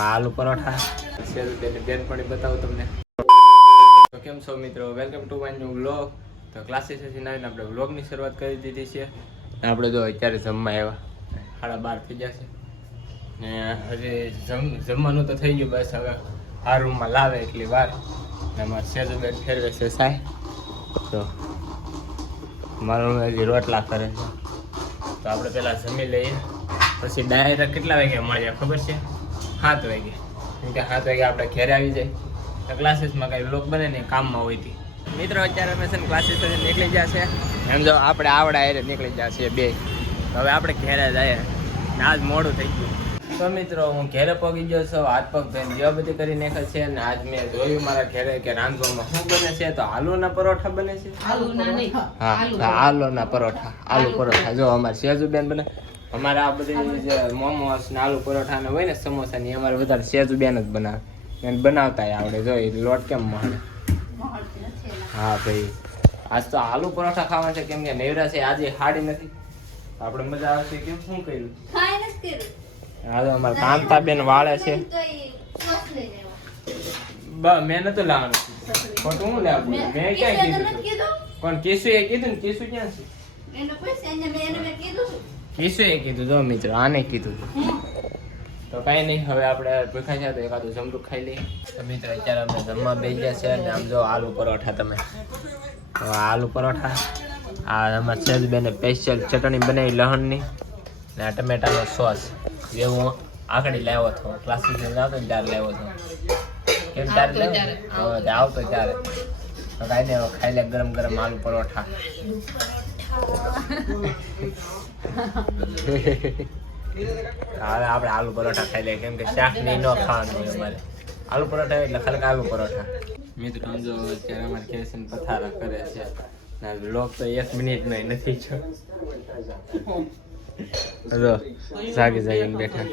આલુ પરોઠા શેરુદેની બેનપણી બતાવું તમને. તો કેમ છો મિત્રો, welcome to my new vlog. તો ક્લાસીસ આવીને આપણે વ્લોગની શરૂઆત કરી દીધી છે. આપણે જો અત્યારે જમવા આવ્યા 12:30 થઈ જશે ને હજી જમવાનું તો થઈ ગયું. બસ હવે આ રૂમમાં લાવે એટલી વાર ને અમારે શેરુબેન ફેરવે છે સાહેબ. તો મારું હજી રોટલા કરે છે. તો આપણે પહેલાં જમી લઈએ પછી ડાયરેક્ટ કેટલા વાગ્યા મળ્યા ખબર છે? 7 વાગે. કેમ કે 7 વાગે આપણે ઘરે આવી જાય. ક્લાસીસમાં કાંઈ વ્લોગ બને ને કામમાં હોય હતી. મિત્રો અત્યારે અમે છે ને ક્લાસીસ નીકળી ગયા છે. એમ જો આપણે આવડા એરે નીકળી ગયા છીએ બે. હવે આપણે ઘરે જઈએ. આજ મોડું થઈ ગયું. તો મિત્રો હું ઘરે પગી ગયો છું. હાથ પગ ધોઈને જેવા બધી કરી નાખે છે. અને આજ મેં જોયું મારા ઘરે કે રાંધવામાં શું બને છે. તો આલુના પરોઠા બને છે. આલુના પરોઠા. આલુ પરોઠા જો અમારે સેજુબેન બને. અમારે આ બધી જે મોમોસ ને આલુ પરોઠા ને હોય ને સમોસા ની અમારે વધારે સેજુબેન જ બનાવે. એને બનાવતા આવડે. જો લોટ કેમ મળે. હા ભાઈ આજ તો આલુ પરોઠા ખાવા છે. કેમ કે નેવરા છે આજે હાડી નથી. આપણે મજા આવશે. કેમ શું કર્યું? હા તો અમારે કાંતાબેન વાળે છે. મેં નતું લાવવાનું. ખોટું હું લેવું? મેં ક્યાં કીધું? પણ કિસુ એ કીધું ને. કિસુ ક્યાં છે? કિસુ એ કીધું. જો મિત્રો આને કીધું. તો કઈ નહીં, હવે આપણે ભૂખા છે તો એકાદું જમરૂ ખાઈ લઈએ. તો મિત્રો અત્યારે અમે જમવા બેસી ગયા છે. અને આમ જો આલુ પરોઠા તમે આલુ પરોઠા આ અમારા સેજબેને સ્પેશિયલ ચટણી બનાવી લહણની ને આ ટમેટાનો સોસ જે હું આકડી લાવ્યો હતો. ક્લાસીસ આવતો ને ત્યારે લાવ્યો હતો. કેમ ત્યારે આવતો ત્યારે તો કાંઈ નહીં, ખાઈ લે ગરમ ગરમ આલુ પરોઠા. હવે આપણે આલુ પરોઠા ખાઈ લઈએ. કેમ કે શાક નહીં ન ખાવાનું હોય અમારે. આલુ પરોઠા એટલે ખરેખર આલુ પરોઠા. મિત્રો સમજો અત્યારે અમારે કેસન પથારા કરે છે. વ્લોગ તો 1 મિનિટનો નથી છો. જાગી જાગીને બેઠા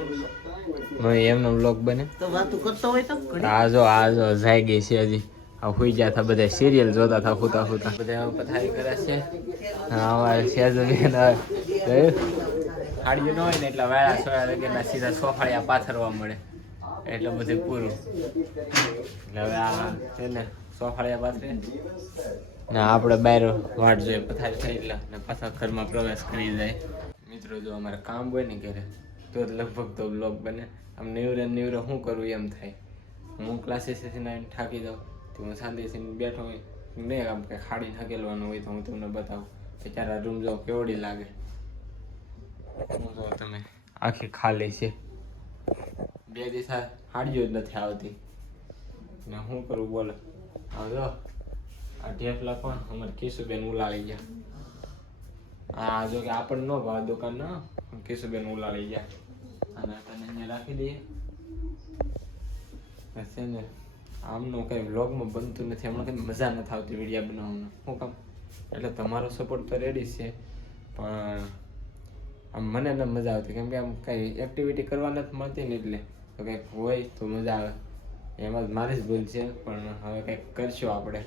એમનો વ્લોગ બને તો વાતો કરતો હોય તો આ જો જાગી છે હજી. આ હુઈ ગયા હતા બધા સિરિયલ જોતા હતા હુતા હુતા. બધા પથારી કરે છે. અમારે સેજબેન હાડીઓ ન હોય ને એટલે વાળા સોયા લગેલા સીધા સોફાળિયા પાથરવા મળે એટલે બધું પૂરું. એટલે હવે આ છે ને સોફાળિયા પાથરે ને આપણે બહાર વાટ જોઈએ પથારી થઈ એટલે ને પાછા ઘરમાં પ્રવેશ કરી જાય. મિત્રો જો અમારે કામ હોય ને ઘરે તો લગભગ તો બ્લોગ બને. આમ નીવરે શું કરવું એમ થાય. હું ક્લાસીસથી થાકી જાઉં તો હું શાંતિથી બેઠો હોય નહીં આમ કંઈ ખાડી થકેલવાનું હોય તો હું તમને બતાવું. અત્યારે આ રૂમ જો કેવડી લાગે. હું જો તમે આખી ખાલી છે. 2 દિવસ હાડીઓ જ નથી આવતી ને શું કરવું બોલો. હવે જો આ ઢેફલા કોણ અમારે કિશુબેન ઉલાળી ગયા. હા જો કે આપણને ન ભાવ દુકાન ના કિશુબેન ઉલાળી ગયા. અને તને અહીંયા રાખી દઈએ છે ને. આમનું કંઈ વ્લોગમાં બનતું નથી. હમણાં કંઈ મજા નથી આવતી વિડીયો બનાવવાનું. શું કામ? એટલે તમારો સપોર્ટ તો રેડી છે પણ આમ મને ન મજા આવતી. કેમ કે આમ કંઈ એક્ટિવિટી કરવા નથી મળતી ને એટલે તો કંઈક હોય તો મજા આવે. એમાં જ મારી જ ભૂલ છે પણ હવે કંઈક કરશું આપણે.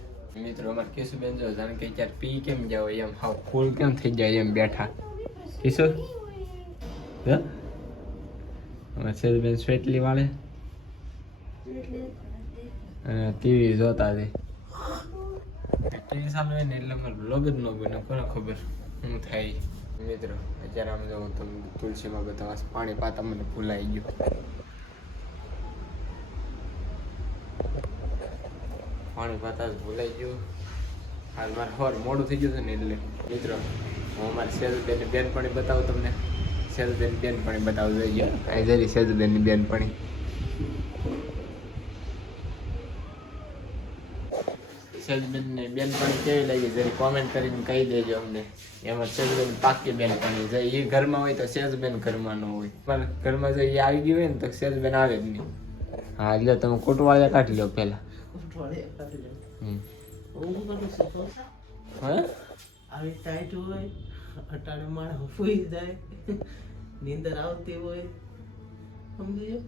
મિત્રો અમારે કિશુબેન જો જાણે કે અત્યારે પી કેમ જાવ એમ હાવ ફૂલ કેમ થઈ જાય એમ બેઠા. કિશુ અમારે સેજબેન સ્વેટલી વાળે અને ટીવી જોતા હતી. ટીવી સામે હોય ને એટલે અમારે બ્લોગ જ ન બને. કોને ખબર શું થાય. મિત્રો અત્યારે આમ જો તમે તુલસીમાં બધા પાણી પાતા મને ભૂલાઈ ગયું. પાણી પાતા જ ભૂલાઈ ગયું. હાલ મારે ખબર મોડું થઈ ગયું છે ને એટલે. મિત્રો હું અમારી સેજુબેનની બેનપણી બતાવું તમને. સેજુબેનની બેનપણી બતાવું જોઈએ. અહીં જરી સેજુબેનની બેનપણી. સેજુબેનની બેનપણી કેવી લાગી જરી કોમેન્ટ કરીને કહી દેજો અમને. એમાં સેજુબેન પાકી બેનપણી જો એ ઘરમાં હોય તો સેજુબેન ઘરમાં ન હોય. પણ ઘરમાં જો એ આવી ગયું હોય ને તો સેજુબેન આવે જ નહીં. હા એટલે તમે કોટવાળિયા કાઢી લો પહેલા. આવી ટાઈટ હોય અટાણે માણસ ફૂઈ જાય નીંદર આવતી હોય સમજી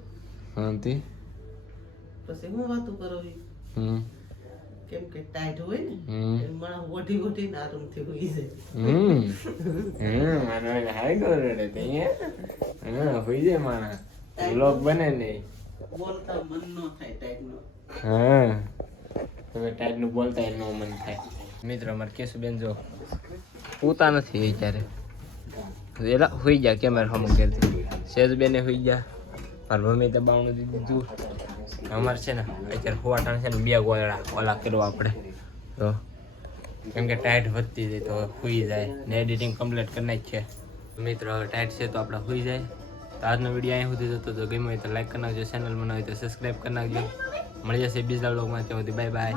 હા તે પછી હું વાતું કરો કેમ કે ટાઈટ હોય ને માણસ વઢી વઢી ને આરામથી ફૂઈ જાય. હોય જાય માણસ વ્લોગ બને ને બોલતા મન નો થાય ટાઈપનો. હા હવે ટાઈપનું બોલતા એનો મન થાય. મિત્રો અમારે કેશુબેન જો પૂતા નથી અત્યારે એલા હોઈ ગયા કેમેરા સામું કરતી સેજબેને હોઈ ગયા મારા મમ્મી તો બાવણું દીધું અમારે છે ને અત્યારે હોવાટાણ છે ને 2 ગોળા ઓલા કરવા આપણે તો કેમ કે ટાઈટ વધતી જાય તો હોઈ જાય ને એડિટિંગ કમ્પ્લીટ કરી નાખીએ મિત્રો હવે ટાઈટ છે તો આપણે હોઈ જાય તો આજનો વિડીયો અહીં સુધી જતો તો ગમ્યો હોય તો લાઈક કરી નાખજો ચેનલ બનાવી હોય તો સબસ્ક્રાઈબ કરી નાખજો મળી જશે બીજા વ્લોગમાં ત્યાં સુધી બાય બાય